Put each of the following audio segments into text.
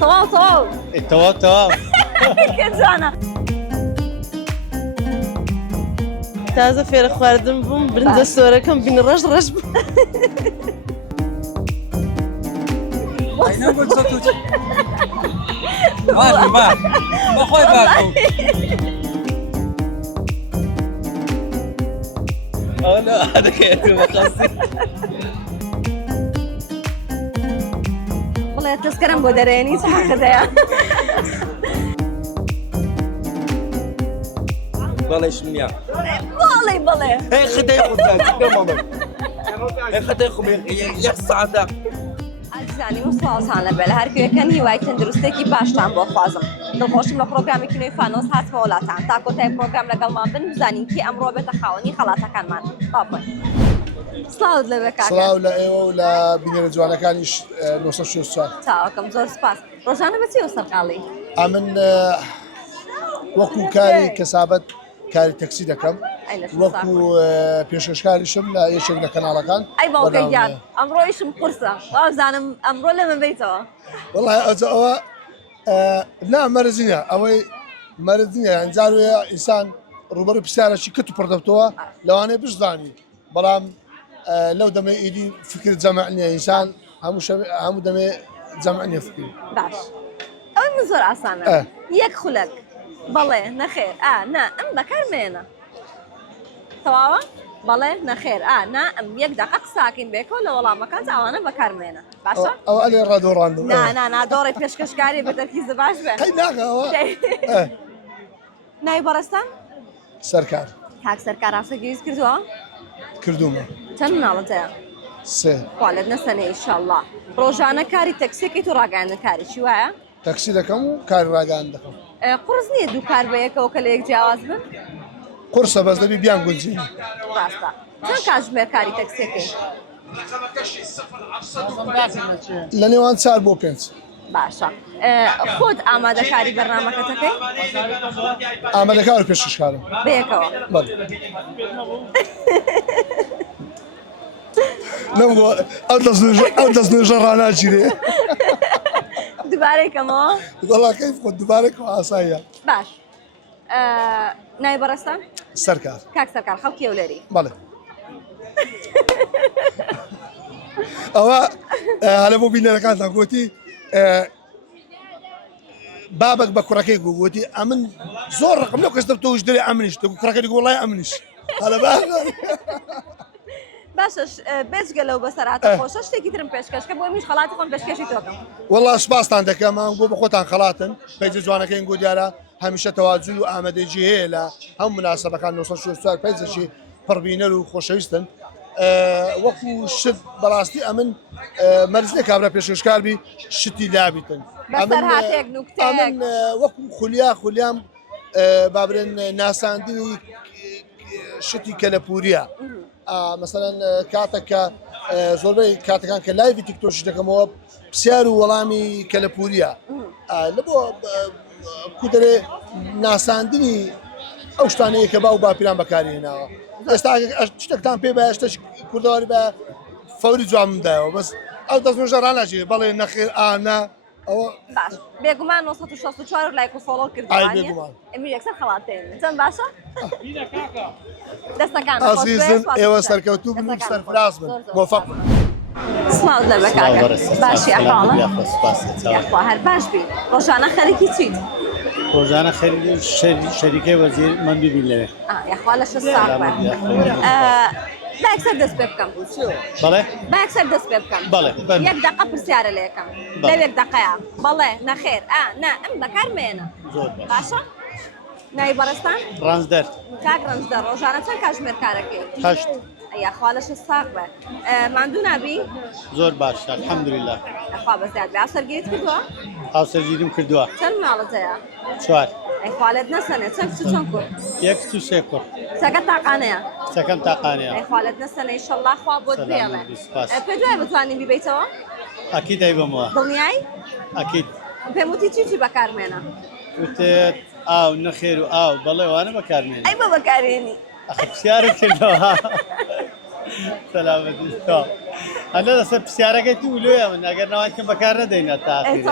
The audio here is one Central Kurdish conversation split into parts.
تەواو تەواو تەواو تەواو کە جوانە. تازە فێرە خواردن بووم برنجە سۆرەکەم بینی ڕەش ڕەش بوو. Aynen böyle satıyorsun. Var mı var? Bakay bakalım. أنا هذا كيف مقصي بڵێ تەسکەرم بۆ دەرێنی چاکەدەیە. والله ايش من يعني بڵێ بڵێ هي خدي خدام تماما هي خدي خدام يخص ئازیزانی و سڵاوتان لەبێ لە هەرکوێکەن هیوای تەندروستێکی باشتان بۆ خوازم. دڵخۆشم لە پرۆگرامی کینۆی فانۆس هاتمە وڵاتان تا کۆتای پرۆگرام لەگەڵمان بن بزانین کی ئەمڕۆ بێتە خاوەنی خەڵاتەکانمان. باڵێ سڵاوت لەبێ کاکە. سڵاو لە ئێوە و لە بینەرە جوانەکانیش 964 چاوەکەم زۆر سپاس. ڕۆژانە بەچی سەرقاڵی؟ ئەمن وەکو کاری کەسابەت کاری تەکسی دەکەم وەکو پێشکەشکاریشم لە یەکێک لە کەناڵەکان. ئەی باوکەی گیان ئەمڕۆیشم قورسە وازانم ئەمڕۆ لێمە بیتەوە. وڵای ئەوە نا مەرزینە ئەوەی مەرزینە ئەنجار وەیە ئینسان ڕوبەڕی پرسیارەکی کت و پڕدەبتەوە لەوانەیە بشزانی بەڵام لەو دەمێ ئیدی فکر جەمع نییە ئینسان هەموو دەمێ جەمع نییە فکری. باش ئەوەی من زۆر ئاسانە یەک خولەک بەڵێ نەخێر نا ئەم بەکارمێنە تەواوە بەڵێ نەخێر نا ئەم یەک دەقە قساکەین بێکەوە لە وەڵامەکان ئەوانە بەکارمێنە باشە؟ ئەو ئەلێ ڕادۆڕاندن نادۆڕی پێشکەشکاری بە تەرکیزە باش بێ قەی ناکەوە ناوی بەڕێستان؟ سەرکار کاک سەرکار ڕاستەگیریت کردووە؟ کردومە چەند مناڵت هەیە؟ سێ خوا لێت نەسەنێ ئینشاءڵڵا. ڕۆژانە کاری تەکسیەکەیت و ڕاگەاندن کاریشی وایە؟ تەکسی دەکەم و کاری ڕاگەیان دەکەم. قورس نییە دوو کار بە یەکەوە کە لە یەک جیاواز بن؟ قورسە بەس دەبی بیان گونجینی. ڕاستە چەند کاتژمێر کاری تەکسیەکەی؟ لە نێوان 4 بۆ 5. باشە خۆت ئامادەکاری بەرنامەکەتەکەی؟ ئامادەکار و پێشکەشکارم بە یەکەوە. بەڵێ ئەو دەستنوێژە ڕاناگیرێ. دووبارەیکەمەوە؟ وەڵا کەیف خۆت دووبارێکەوە ئاساییە. باش ناوی بەڕێستان؟ سەرکار کاک سەرکار خەڵکی ئەولێری. بەڵێ ئەوە هەلە بۆ بینەرەکانتان گوتی بابک بە کوڕەکەی گوتی ئەمن زۆر ڕقم لەو کەس دەبتەوەش دەرێ ئەمنیش کوڕەکەی وڵای ئەمنیش هەلە باشش بێجگە لەو بەسەراتە خۆشە شتێکی ترم پێشکەشکە بۆ میش خەڵاتی خۆم پێشکەشی تۆکەم. وەڵا سپاستان دەکەم گۆ بە خۆتان خەڵاتن پەیجە جوانەکەین گۆ دیارە هەمیشە تەواجد و ئامادەجی هەیە لە هەموو مناسبەکان 964 پەیجەشی پڕبینەر و خۆشەویستن. وەکو شت بەڕاستی ئەمن مەرزێک کابرا پێشکەشکاربی شتی لابیتن بەسەرهاتێک نوکتەیەک وەکو خولیام بابرن ناساندنی شتی کەلەپوریە. مثلەن کاتێککە زۆربەی کاتەکان کە لایڤی تیکتۆشی دەکەمەوە پرسیار و وەڵامی کەلەپوریە لە بۆ کودرێ ناساندنی ئەو شتانەیە کە باو باپیران بەکاری هێناوە. ئێستا شتێکتان پێ بە شتێک کوردەواری بە فەوری جوان مندایەوە بەس ئەو دەستنوێژە ڕاناگیرێت بەڵێ نەخێر ئانا ئەوە باش بێگومان 964 لایک و فۆڵۆ کردووانە ئەمی یەکسەر خەڵاتێن چەند باشە؟ دەستەکان ئازیزن ئێوە سەرکەوتوو بن و سەرفراز بن مۆفەق بن. سڵاو لەبێ کاکە باشی ئەحواڵە؟ یاخوا هەر باش بی ڕۆژانە خەریکی چیت؟ ڕۆژانە شەریکەی وەزیر مەندوو لەوێ یاخوا لە شە ساڵ بە باەکسەر دەست پێ بکەم بەڵێ باەکسەر دەست پێ بکەم بەڵێ یەک دقە پرسیارە لە یەکەم لەوێک دقەیە بەڵێ نەخێر نا ئەم بەکارمێنە باشە؟ ناوی بەڕێستان؟ ڕانزدەر کاک ڕەنجدەر ڕۆژانە چەند کاتژمێر کارەکەی؟ 8 یاخوا لە شە ساق بە ماندوو نابی؟ زۆر باش الحەمدولله یاخوا بەزیاد بێ ئاسەرگیریت کردووە؟ هاوسەرگیریم کردووە. چەند ماڵت هەیە؟ 4 ئەیخوالێت نەسەنێ چەند چەند کوڕ؟ 1 و 3 کوڕ. کچەکە تاقانەیە؟ کچەکەم تاقانەیە. ئەیخوالێت نەسەنێ ئینشەڵڵا خوا بۆت بێڵێ. پێ دوای بتوانین بیبیتەوە؟ ئەکید ئەیبەمەوە. دڵنیایی؟ ئەکید. پێم وتی چی بەکارمێنە؟ وتێت ئاو نەخێر و ئاو بەڵێ وانە بەکارمێنێ. ئەی بە بەکارێنی؟ ئەخ پرسیارت کردەوە. سەلامەتی تۆ. هەندە دەسەر پرسیارەکەی تو لێە من ئەگەر نەوانکەم بەکار نەدەینە تا ئاخیرێ.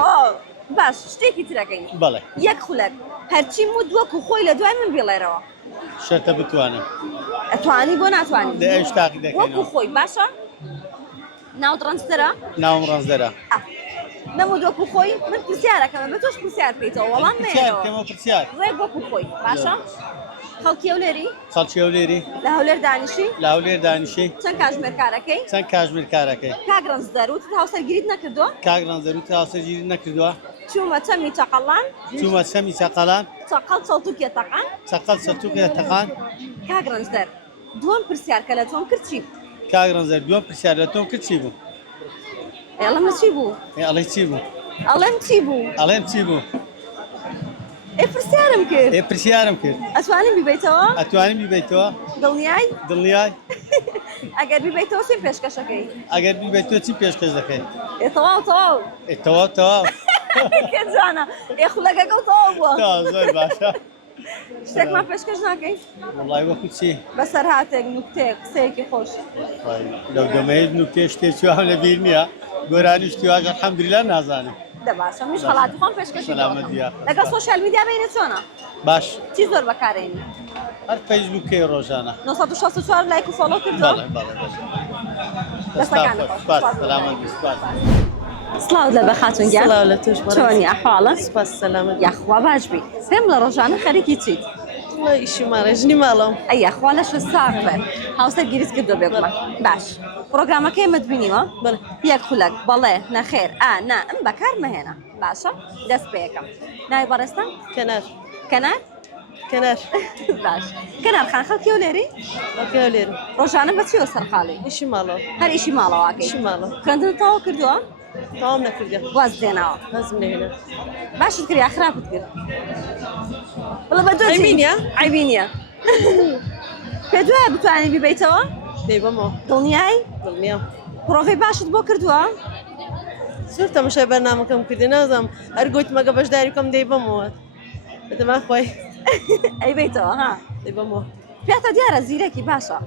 باش شتێکی ترەکەین بەڵێ یەک خولەک هەرچی مود وەکو خۆی لە دوای من بێڵێرەوە شەرتە بتوانم ئەتوانی بۆ ناتوانانی لە ئێش تاقی وەکو دەکەینەوە خۆی باشە ناوت ڕەنجترە ناوم ڕەنزەرە نەمود وەکو خۆی من پرسیارەکەمە بە تۆش پرسیار بکەیتەوە وەڵام نێرەوە کەمە پرسیار ڕێک وەکو خۆی باشە خەڵکی هەولێری خەڵکی هەولێری لە هەولێر دانیشی لە هەولێر دانیشی چەند کاتژمێر کارەکەی چەند کاتژمێر کارەکەی کاک ڕەنجدەر وتت هاوسەرگیریت نەکردووە کاک ڕەنزەروت هاوسەرگیری نەکردووە چوومە چەمی چەقەڵان چوومە سەمی چەقەڵان چەقەڵ چەڵتوکێ تەقان چەقەڵ سەرتووکە تەقان کاک ڕەنجدەر دووەم پرسیار کە لە تۆم کرد چی کاک ڕەنزەر دووەم پرسیار لە تۆم کرد چی بوو ئێڵەمە چی بوو ئەڵێ چی بوو ئەڵێم چی بوو ئەڵێم چی بوو ئێ پرسیارم کرد ئێ پرسیارم کرد ئەتوانم بیبیتەوە ئەتوانم بیبیتەوە دڵنیای دڵنیای ئەگەر بیبیتەوە چی پێشکەشەکەی ئەگەر بیبێتەوە چی پێشکەش دەکەیت ئێ تەواو تەواو تەواو تەواو کێ جوانە ئێ خولەکەکە و تەواو بووە زۆر باشە شتێکمان پێشکەش ناکەی وڵای وەکو چی بەسەر هاتێک نوکتێک قسەیەکی خۆش لەو دەمەیە نوکتێ شتێکی وام لە بیر نییە گۆرانی شتی واژە الحەمدولیلا نازانم دەباشە میش خەڵاتی خۆم پێشکەشی سەلامەت یا لەگەڵ سۆشیال میدیا بینە چۆنە باش چی زۆر بەکارێنی هەر فەیسبووکەی ڕۆژانە 964 لایک و فۆلۆ کردووە بەڵێ بەڵێ دەستەکانت سپاس سەلامەت سپاس سڵاو لە بە خاتونگیان سڵاو لە توش چۆنی ئەحواڵە سپاس سەلامەت یاخوا باش بی پێم لە ڕۆژانە خەریکی چیت والله ئیشی ماڵێ ژنی ماڵەوە ئەی یاخوا لەش ساق بێ هاوسەر گیریت کردو بێگوڵە باش پرۆگرامەکەی ئێمە بینیوە بەڵێ یەک خولەک بەڵێ نەخێر نا ئەم بەکار مەهێنا باشە دەست پێ یەکەم ناوی بەڕێستان کەنار کەنار کەنار باش کەنار خان خەڵکی هەولێری وەکە لێرە ڕۆژانە بەچیوە سەرخاڵی ئیشی ماڵەوە هەر ئیشی ماڵەوەکەی ئیشی ماڵەوە خوێندن تەواو کردووە تەواو نەکردە واز دێناوە هەزم لێنە باشت کرد یا خراپت کرد بڵێ بە عیبینیە؟ عیبینیە پێ دوایە بتوانین بیبیتەوە دەی بەمەوە دڵنیای دڵنیام پرۆڤی باشت بۆ کردووە زۆر تەماشای بەرنامەکەم کردی نازانم هەر گوت مەگە بەشداری کەم دەی بەمەوە بەدەما خۆی ئەیبیتەوە ها دەی بەمەوە پێتە دیارە زیرەکی باشە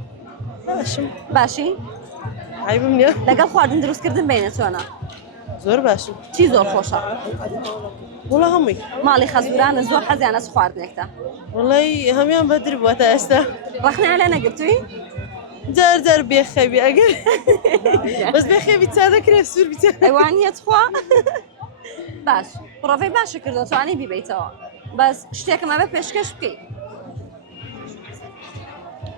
باشم باشی عیبم نییە لەگەڵ خواردن دروستکردن بینە چۆنە زۆر باشم چی زۆر خۆشە وڵە هەمووی ماڵی خەزورانە زۆر حەزیانە چ خواردنێکتە وڵی هەمیان بەدر بووە تا ئێستا ڕخنیان لێ نەگرتووی جار جار بێخەوی ئەگەر بەس بێخێوی چا دەکرێت سوور بیچە ئەیوانیەت خوا باش پرۆڤی باشە کردو توانی بیبیتەوە بەس شتێکمە بە پێشکەش بکەیت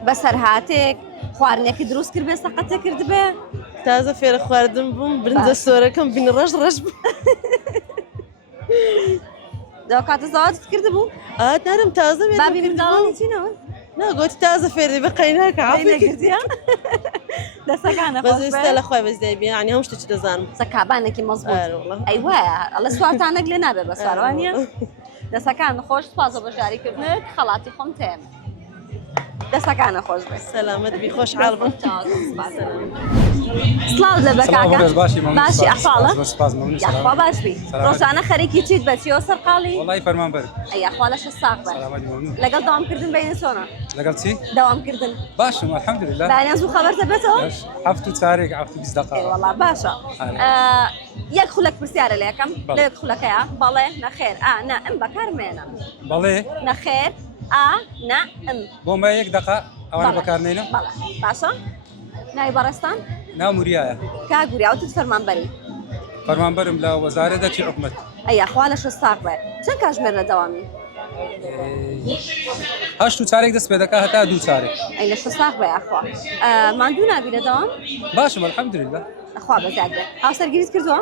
بەسەر هاتێک خواردنێکی دروست کرد بێ سەقەتێ کرد بێ تازە فێرە خواردن بووم برنجە سۆرەکەم بین ڕەش بوو دەوە کاتە زەواجت کرد بوو نارم تازە بابی منداڵانی چینەوە ناگۆتی تازە فێری بە قەیناکە نەگرتیە دەستەکانە بەس ئێستا لە خوای بەزدای بێ ینی هەم شتێکی دەزانم سەکابانێکی مەزبوط والله. ئەی وایە ئەڵە سوارتانەک لێ نابێ بە سوارەوانیە دەستەکان خۆش سپاسە بەشداریکردنت خەڵاتی خۆم تێم دەستەکانە خۆش بێ سەلامەت بی خۆش حاڵبم سڵاو لە بەکاکە باشی مەمنون باشی ئەحواڵە سپاس مەمنون یاخوا باش بی ڕۆژانە خەریکی چیت بەچیەوە سەرقاڵی والله فەرمانبەر ئەیاخوا لەش ساق بە سلامەتی مەمنون لەگەڵ داوامکردن بینە چۆنە لەگەڵ چی داوامکردن باشم الحەمدولله دانیان زوو خەبەرتە بێتەوە هەفت و چارێک هەفت و 20 دقیقه والله باشە یەک خولەک پرسیارە لە یەکەم لە یەک خولەکەیە بەڵێ نەخێر نا ئەم بەکارمێنە بەڵێ نەخێر نا ئەم بۆ ما یەک دقه ئەوانە بەکارنێنم بەڵێ باشە ناوی بەڕێستان ناو موریایە کاگوریاوتت فەرمانبەری فەرمانبەرم لە وەزارەتە حکومەت ئەیاخوا لەش ساق بێ چەند کاتژمێر لە دەوامی هەشت و چارێک دەست پێ دەکا هەتا دوو چارێک ئەی لەش ساق بێ ئەخوا ماندوو نابی لە دەوام باشم الحەمدولله ئەخوا بەزیاد بێ هاوسەرگیریت کردووە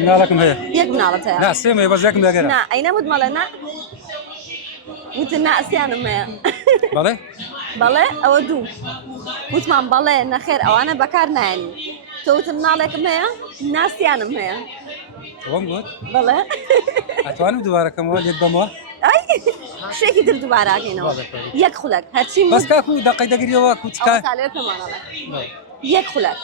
مناڵەکەم هەیە یەک مناڵەت هەیە نا سێمەیە بەس یەکم دەگەرە نا ئەی نەموت مەڵێ نا وتن نا ئەسیانم هەیە بەڵێ بەڵێ ئەوە دوو وتمان بەڵێ نەخێر ئەوانە بەکار نایانی تۆ وتم مناڵێکم هەیە ناسیانم هەیە وەم گوت بەڵێ ئەتوانم دووبارەکەمەوە لێک بەمەوە ئەی شتێکی تر دووباراکەینەوە یەک خولەک هەرچی بەس کاکو دقی دەگریەوە کوچکە ساڵێ پێمانەڵێ یەک خولەک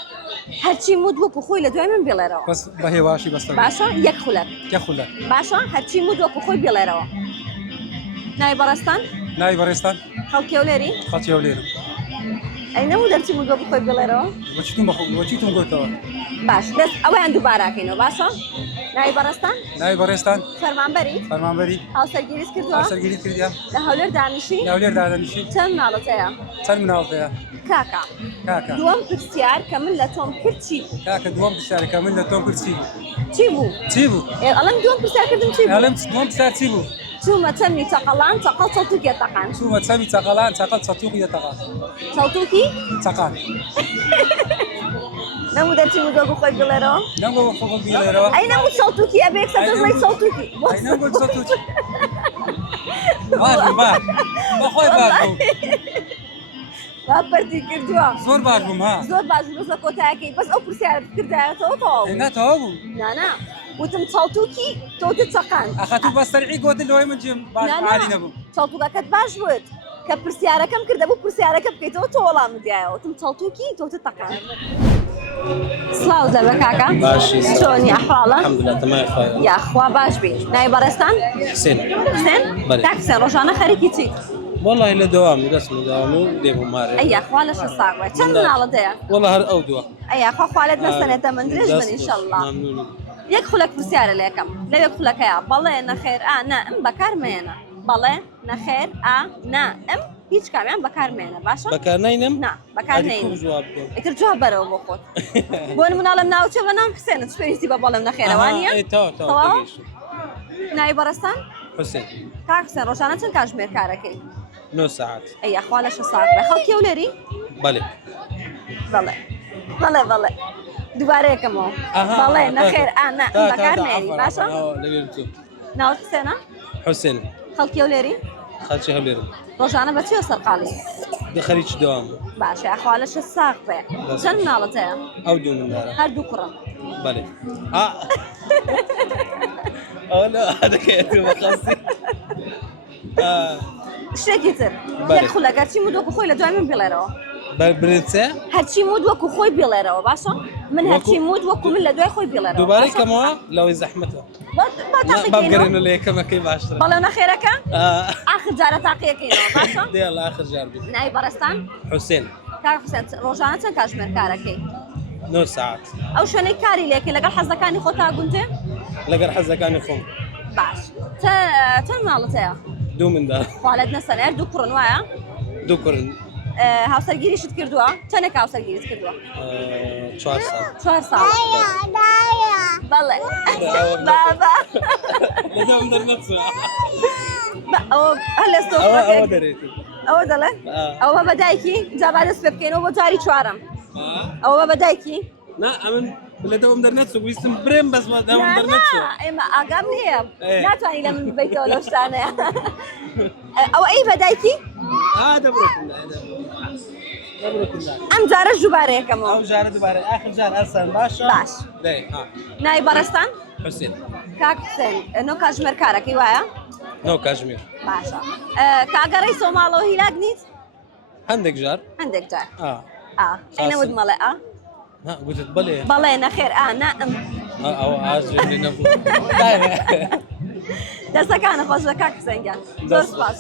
هەرچی مود وەکو خۆی لە دوای من بێڵێرەوە بەس بە هێواشی بەستە باشە یەک خولەک کە خولە باشە هەرچی مود وەکو خۆی بێڵێرەوە ناوی بەڕێستان ناوی بەڕێستان خەڵکی هەولێری خەڵکی هەولێرم ئەی نەموو دەرچی مودۆ بخۆی بڵێرەوە وەچیتم گوتەوە باش دەست ئەوەیان دووباراکەینەوە باشە ناوی بەڕێستان ناوی بەڕێستان فەرمانبەری فەرمانبەری هاوسەرگیریت کردووە سەرگیری کردیان لە هەولێر دانیشی لەولێر دادەنیشی چەند مناڵەت هەیە چەند مناڵەتەیە کاکە کاکە دووەم پرسیار کە من لە تۆم کرد چی بوو کاکە دووەم پرسیارەکە من لە تۆم کرد چی بوو چی بوو ئەڵەم دووەم پرسیار کردم چی بوو ئەڵێم دووەم پرسیار چی بوو چوومە چەمی چەقەڵان چەقەڵ چەتووکێ تەقان چوومە چەمی چەقەڵان چەقەڵ چەتووقی دەتەقان چەوتووکی چەقان نەموو دەرچی مودۆ بخۆی بڵێرەوە نەمگۆ خۆ بیڵێرەوە ئەی نەموو چەوتووکی ئەبێ کەسە دەزڵی چەوتووکی ئەی نەمگۆ چەتووکی باش بوو باش بەخۆی باش بوو با پەردی کردووە زۆر باش بووم ها زۆر باش بوو بەسە کۆتایەکەی بەس ئەو پرسیارت کردایەتەوە تەواو نەتەوە بوو نانا وتم چەوتووکی تۆتت چەقان ئەخەتوو بە سەرعی گۆتن لەوەی من جێم باش عالی نەبوو چەڵتوگەکەت باش بوت کە پرسیارەکەم کردە بوو پرسیارەکە بکەیتەوە تۆ وەڵامت دیایەوە وتم چەڵتووکی تۆتە تەقان سڵاو زەربە کاکە باشی چۆنی ئەحواڵە الحمدلله تمام خاير یاخوا باش بی نای بەڕێستان حسين حسێن بەڵێ. کاک حسێن ڕۆژانە خەریکی چی والله إلا دوام رسم دوام وديم ماري ئەی یاخوا لە شە ساغ وای چەند مناڵت هەیە والله هر أودوا ئەی یاخوا خوالت نەستەنێتە من درێژ بن ئینشەڵڵا ممنون یەک خولەک پرسیارە لە یەکەم لە یەک خولەکەیە بەڵێ نەخێر نا ئەم بەکارمێنە بەڵێ نەخێر نا ئەم هیچ کامیان بەکارمێنە باشە بكار ناينم نا بەکار نین جواب ئیتر جواب بەرەوە بۆ خۆت بۆ مناڵم ناوچێ بە نام حسێنت پێویستی بە بەڵێم نەخێرەوانە اي تو تەواو ناوی بەڕێستان حسين کاک حسێن ڕۆژانە چەند کاتژمێر کارەکەی 9 ساعات ئەی یاخوا لە شە ساعت بە خەڵکی ئەولێری بلى بەڵێ بەڵێ دووبارە یەکەمەوە بەڵێ نەخێر نا ئەم بەکارمێنی باشە ناوت حسێنە حسين خەڵکی ئەولێری خالشي هولير ڕۆژانە بەچیەوە سەرقاڵی دخليش دوام باشە یاخوا لە شە ساق بێ چەند مناڵت هەیە أودوا من دارا هەردوو کوڕە بلى لا هذا كيف مخصي شتێکی تر بەڵێ. یەک خولەکە چی مود وەکو خۆی لە دوای من بڵێرەوە برنسة هەرچی مود وەکو خۆی بڵێرەوە باشە من هەرچی مود وەکو من لە دوای خۆی بڵێرەوە دوباره كمان لو زحمته بقرن اللي كما كيف عشرة بەڵێ نەخێرەکە ئاخر جارە تاقیەکەینەوە باشە دي الله آخر جاربي نای بەڕێستان حسين کاک حسێن ڕۆژانە چەند کاتژمێر کارەکەی 9 ساعات ئەو شوێنەی کاری لێکە لەگەڵ حەزەکانی خۆتا گونتێ لقر حزة كان يخون باش چەند مناڵت هەیە دو من دار خالت نەسەنێر دوو کوڕن وایە دو قرن هاوسەرگیریشت کردووە چەندێک هاوسەرگیریت کردووە 4 ساعات 4 ساڵ بەڵێ بابا لدوم در نفسه ئەوە هەر لە أو دريتي ئەوە دەڵێ ئەوە بەدایکی جا با دەست پێ بکەینەوە بۆ جاری چوارەم ئەوە بەدایکی لا أمن لدوم در نفسه ويستم بريم بس دوم در نفسه ئێمە ئاگام نییە ناتوانانی لە من ببیتەوە لەو شتانەیە ئەوە ئەی بەدایکی هذا بروكن هذا بروكن ئەم جارە دووبارە یەکەمەوە أو جار دوباره آخر جار أرسل باشا باش ده ها نای بەڕێستان حسين کاک حسێن نۆ کاتژمێر کارەکەی وایە نو كاشمير باشە کاگەڕی سۆماڵەوە هیلاک نیت عندك جار هەندێک جار خاصة. ئەینەوت مەڵێ ها قلت بلي بەڵێ نەخێر نا ئەم أو عاجل اللي نبغى دەستەکانە خۆش لە کاک حسێنگیان زۆر سپاس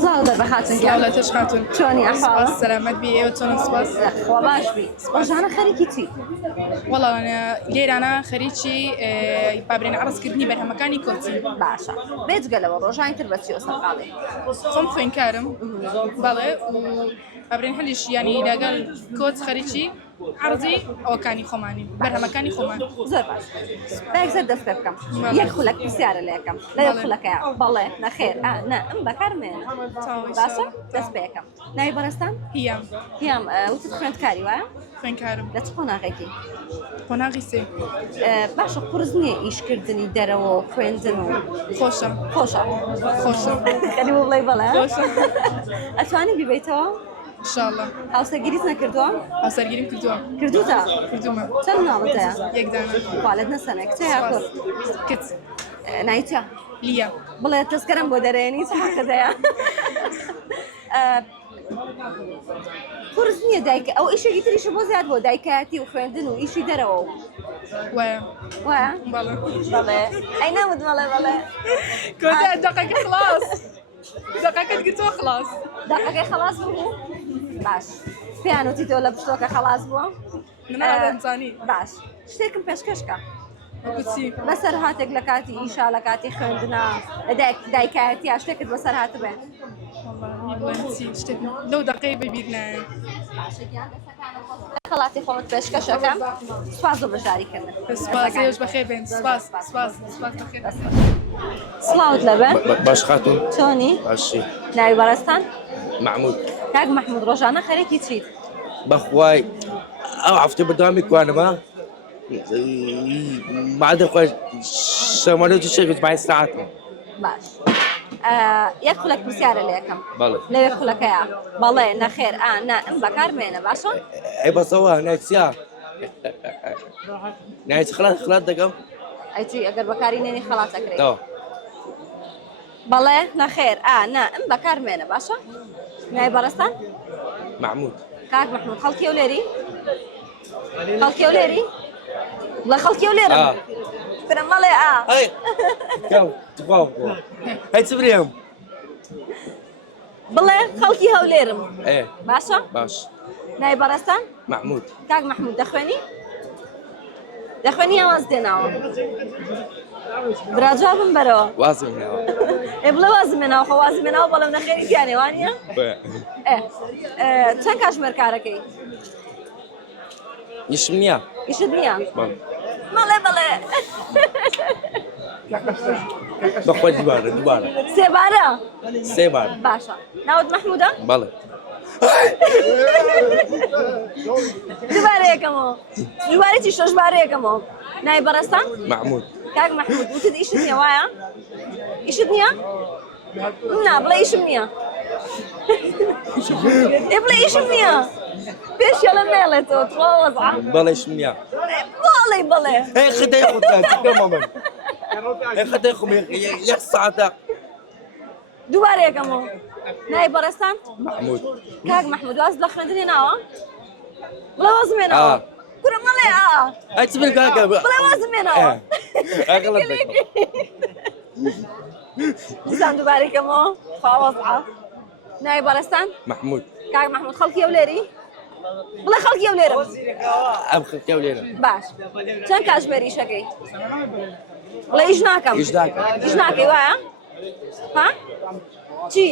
سڵاو دەبە خاتون سلام تش خاتون چۆنی ئەحواڵە سلامت بي ايوه تون سباس خوا باش بی ڕۆژانە خەریکی چی والله انا ليرانا خريجي بابرين عرس كردني برها مكاني كوتي باشە بێجگەلەوە ڕۆژانی تر بەچیەوە سەرقاڵی خم خوين كارم بالي و بابرين حليش يعني لاقال كوت خريجي عرضي او كاني خماني برها مكاني خمان زۆر باش بەیەکسەر دەست پێ بکەم یەک خولەک پرسیارە لە یەکەم لە یەک خولەکەیە بەڵێ نەخێر نا ئەم بەکارمێنە باشە دەست پێ یەکەم ناوی بەڕێستان هي هیام وتت خوێندکاری وایە خوين كارم لە چ قۆناغێکی قناغي سي باشە قورس نییە ئیشکردنی دەرەوە و خوێندن و خوشة خۆشە خوشة خەری بۆ بڵێ بەڵێ خوشة ئەتوانی بیبیتەوە ان شاء الله هاوسەرگیریت نەکردووە هسال قريب كردوها کردوتە كردوما چەند مناڵت هەیە يك دانا خالت نەسەنە کچەیە کوڕ كت نایچە ليا بڵێ تەسکەرم بۆ دەرێنی چاکەدەیە قورس نییە دایکە ئەو ئیشێکی تریشە بۆ زیاد بۆ دایکایەتی و خوێندن و ئیشی دەرەوە و ويا وایە بالله بەڵێ ئەی نەمت بەڵێ بەڵێ كنت دقيقة خلاص دقيقة قلت خلاص دەقەکەی خەلاص بوو باش پێیانوتی تۆ لە پشتۆکە خەڵاز بووە مناڵەنجانی باش شتێکم پێشکەشکە بچی بەسەر هاتێک لە کاتی ئیشا لە کاتی خوێندنا لە دایکایەتی یا شتێکت بەسەر هات بێ بڵێنچی شتێک لەو دقەی ببیر نایە خەڵاتی خۆمت پێشکەشەکەم سواز و بەشداریکردن سپاس ێوش بەخێر بێن سپاس سپاس سپاس بەخێر سڵاوت لەبێ باش خاتون چۆنی باشی ناوی بەڕێستان محمود کاک محمود ڕۆژانە خەرێکی چیت بەخوای ئەو هەفتە بەدامی کوانەمە بعد خوش شەمەرەتی شێکت باعث ساعتم باش یەک خولەک پرسیارە لێ یەکەم بەڵێ لە یەک خولەکەیە بەڵێ نەخێر نا ئەم بەکارمێنە باشە ئەی بەسەوە نایسیا نایچ خڵات دەکەم ئەیچی ئەگەر بەکاری نێنی خەڵاتەکرێت تەوە بەڵێ نەخێر نا ئەم بەکارمێنە باشە نای بەڕێستان محمود کاک محمود خەڵکی و لێری خەڵکی و لێری بڵێ خەڵکی و لێرم فرم مەڵێ هاي كم تفاهم هاي تبريهم بڵێ خەڵکی هەولێرم ايه باشە باش نای بەڕێستان محمود کاک محمود دەخوێنی ئەوانز دێناوە برا جوابم بەرەوە واصل هنا ئێ بڵێ وازمێناوە خۆ وازمێناوە بەڵام نەخێری گیانێ وانە چەند کاتژمێر کارەکەی يشمنيا ئیشت نییە بله بەڵێ بخوای دوباره سێبارە سه بار باشە ناوت محمودە بله دووبارە یەکەمەوە دووبارەی شەشبارە یەکەمەوە نای بەڕێستان محمود کاک محمود وتت ئیشت نییە وایە ئیشت نییە نا بڵێ ئیشم نییە ئێ بڵێ ئیشم نییە پێشیەڵە مێڵێتەوە تۆ وەزع بله يشمنيا بڵێ ايه خدي خدها تقدر من ايه خدي خمي يخ ساعتها دووبارە یەکەمەوە نای بەڕێستان محمود کاک محمود واز لە خوێندنی ناوە بڵێ وازمێنەوە کورە مەڵێ هاي تبري كاكا بڵێ وازمێنەوە اغلب دیسان دووبارەیەکەمەوە خواوەزعە نای بەڕێستان محمود کاک محمود خەڵکی ئەو لێری بڵێ خەڵکی ئەو لێرم ام خلكي ولينا باش چەند کاتژمێری ئیشەکەی بڵێ ئیش ناکەم ايش ذاك ئیش ناکەی وایە ها چی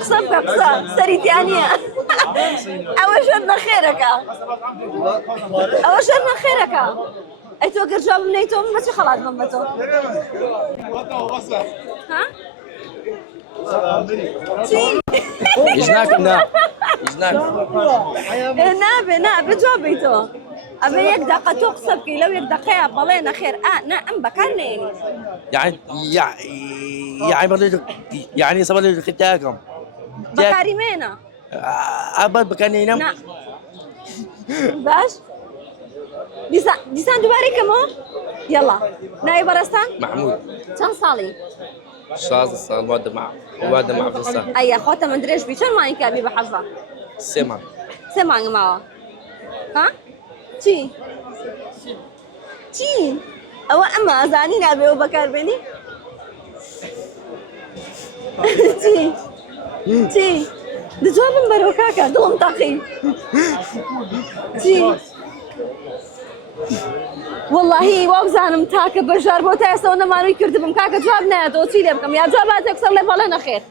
قسە بکە قسە سەریتیان نییە ئەوە شەر نەخێرەکە ئەوە شەر نەخێرەکە ئەی تۆ گەر جواب بنەی تۆ من بەچی خەڵات بم بە تۆ ها چی ايش ذاك لا ايش ذاك نابێ جوابی تۆ ئەبێ یەک دقە تۆ قسە بکەی لەو یەک دقەیە بەڵێ نەخێر نا ئەم بەکار نێنی يعني صبر لي ختاكم بەکاری مێنە ابد بكاني نا باش دیسان دووبارەیەکەمەوە یەڵا نای بەڕێستان محمود چەند ساڵی شاز الصال واد مع فلسطين ئەیە خۆتە من درێژ بی چەند مانگی کابی بە حەزە سما سێ مانگ ماوە ها چی ئەوە ئەمە ئەزانی نابێەوە بەکاربێنی چی دجوابم بەرەوە کاکە دڵم تاقی چی واللهی وا بزانم تاکە بەژار بۆ تا ئێستەوە نەمانووی کردبم کاکە جواب نایەتەوە چی لێ بکەم یا جواب هاتێ قسە لێ بەڵێ نەخێر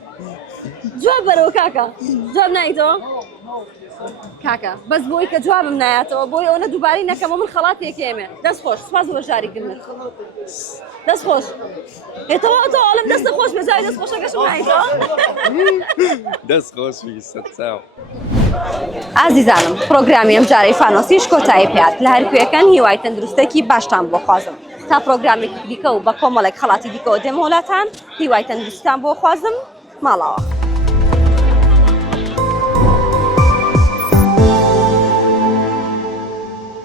جواب بەرەوە کاکە جواب نایتەوە کاکە بەس بۆی کە جوابم نایەتەوە بۆی ئەوە دووبارەی نەکەمە من خەڵات یەکێمێ دەست خۆش سوپاس بۆ بەشداریکردنت دەست خۆش هێتەوە تۆ ئەڵم دەستە خۆش بێزای دەست خۆشەکەشم نایتەوە دەست خۆش ویستە ئازیزانم پرۆگرامی ئەم جارەی فانۆسیش کۆتایی پێات لە هەرکوێکان هیوای تەندروستێکی باشتان بۆ خوازم تا پرۆگرامێکی دیکە و بە کۆمەڵێک خەڵاتی دیکەەوە دێمە وڵاتان هیوای تەندروستان بۆ خوازم ماڵەوە